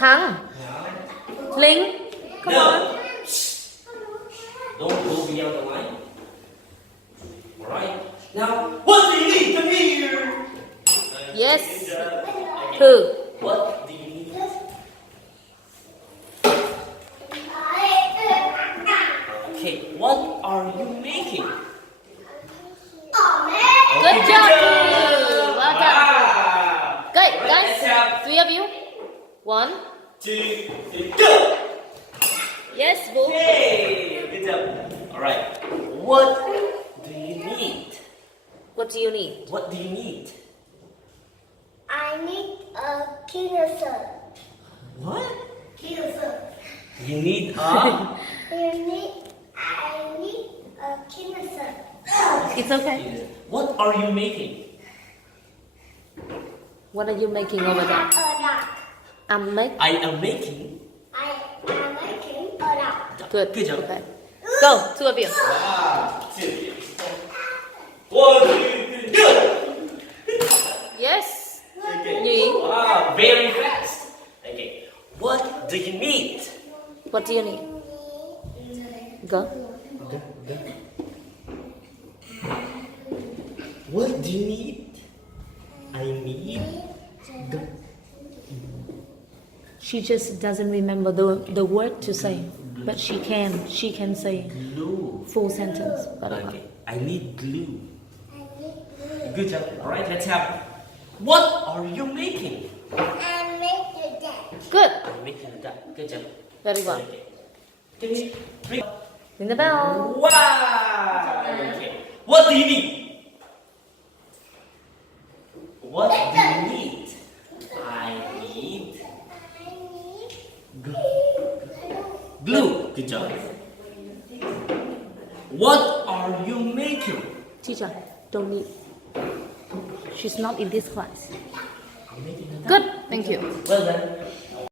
Thắng. Linh. Come on. Don't go beyond the line. Alright. Now, what do you need? Come here. Yes. Okay. Thử. What do you need? Okay, what are you making? Good Okay, job. good. Well done. Wow. Okay, Alright, guys. let's have 3 of you. 1. 2, 3, go! Yes, Boo. Hey, good job. Alright, what do you need? What do you need? What do you need? I need a cleanser. What? Cleanser. You need a... I need a cleanser. It's okay. What are you making? What are you making over there? A dog. I'm making. I am making... I am making a dog. Good. Good job. Okay. Go, 2 of you. Wow. 2, 1, 2, 3, go! Yes. Okay. Như Ý. Wow, very fast. Okay. What do you need? What do you need? Go. What do you need? I need the She just doesn't remember the word to say, but she can say glue. full sentence. Okay. I need glue. I need glue. Good job. Alright, let's have. What are you making? I make the dog. Good. I'm making a duck. Good job. Very well. Okay. Give me three. Ring the bell. Wow. Okay. What do you need? What do you need? I need I need glue. Good job. What are you making? Teacher, don't need. She's not in this class. I'm making a duck. Good. Thank you. Well done.